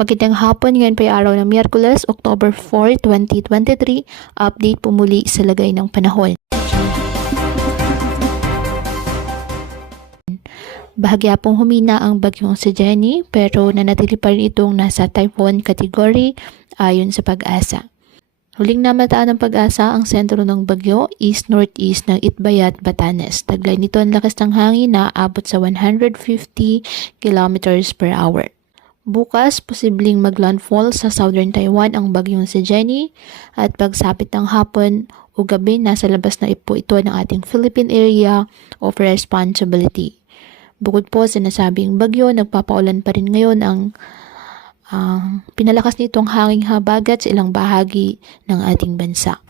Magandang hapon, ngayon pa araw ng Miyerkules, October 4, 2023. Update po muli sa lagay ng panahon. Bahagya pong humina ang bagyong si Jenny pero nanatili pa rin itong nasa typhoon category ayon sa Pag-asa. Huling namataan ng Pag-asa ang sentro ng bagyo, east-northeast ng Itbayat, Batanes. Taglay nito ang lakas ng hangin na abot sa 150 km per hour. Bukas, posibleng maglandfall sa southern Taiwan ang bagyong si Jenny at pagsapit ng hapon o gabi nasa labas na po ito ng ating Philippine Area of Responsibility. Bukod po sa nasabing bagyo, nagpapaulan pa rin ngayon ang pinalakas nitong hanging habagat sa ilang bahagi ng ating bansa.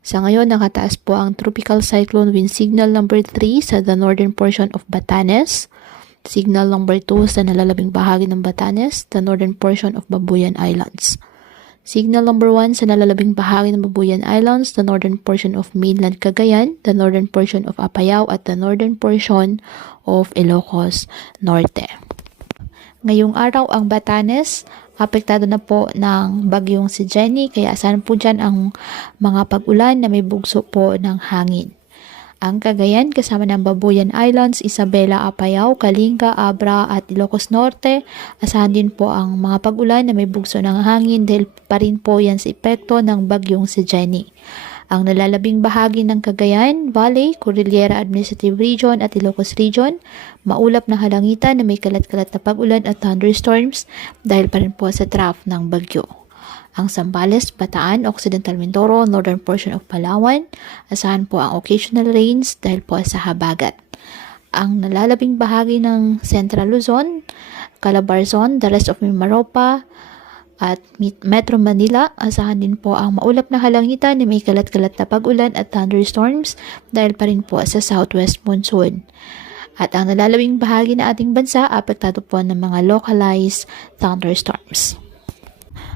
Sa ngayon, nakataas po ang Tropical Cyclone Wind Signal number 3 sa the northern portion of Batanes, Signal number 2 sa nalalabing bahagi ng Batanes, the northern portion of Babuyan Islands. Signal number 1 sa nalalabing bahagi ng Babuyan Islands, the northern portion of mainland Cagayan, the northern portion of Apayao at the northern portion of Ilocos Norte. Ngayong araw ang Batanes, apektado na po ng bagyong si Jenny, kaya asahan po dyan ang mga pag-ulan na may bugso po ng hangin. Ang Cagayan kasama ng Babuyan Islands, Isabela, Apayao, Kalinga, Abra at Ilocos Norte. Asahan din po ang mga pag-ulan na may bugso ng hangin dahil pa rin po yan sa epekto ng bagyong si Jenny. Ang nalalabing bahagi ng Cagayan Valley, Cordillera Administrative Region at Ilocos Region, maulap na halangitan na may kalat-kalat na pag-ulan at thunderstorms dahil pa rin po sa trough ng bagyo. Ang Zambales, Bataan, Occidental Mindoro, northern portion of Palawan, asahan po ang occasional rains dahil po sa habagat. Ang nalalabing bahagi ng Central Luzon, Calabarzon, the rest of Mimaropa, at Metro Manila, asahan din po ang maulap na halangitan na may kalat-kalat na pag-ulan at thunderstorms dahil pa rin po sa southwest monsoon. At ang nalalabing bahagi na ating bansa, apektado po ng mga localized thunderstorms.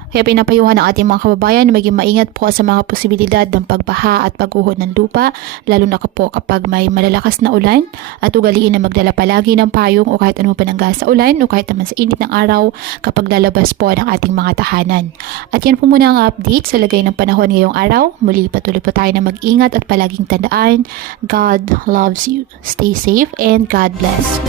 Kaya pinapayuhan ng ating mga kababayan na maging maingat po sa mga posibilidad ng pagbaha at pagguho ng lupa, lalo na po kapag may malalakas na ulan, at ugaliin na magdala palagi ng payong o kahit anong panangga sa ulan o kahit naman sa init ng araw kapag lalabas po ng ating mga tahanan. At yan po muna ang update sa lagay ng panahon ngayong araw. Muli patuloy po tayo na mag-ingat at palaging tandaan, God loves you. Stay safe and God bless.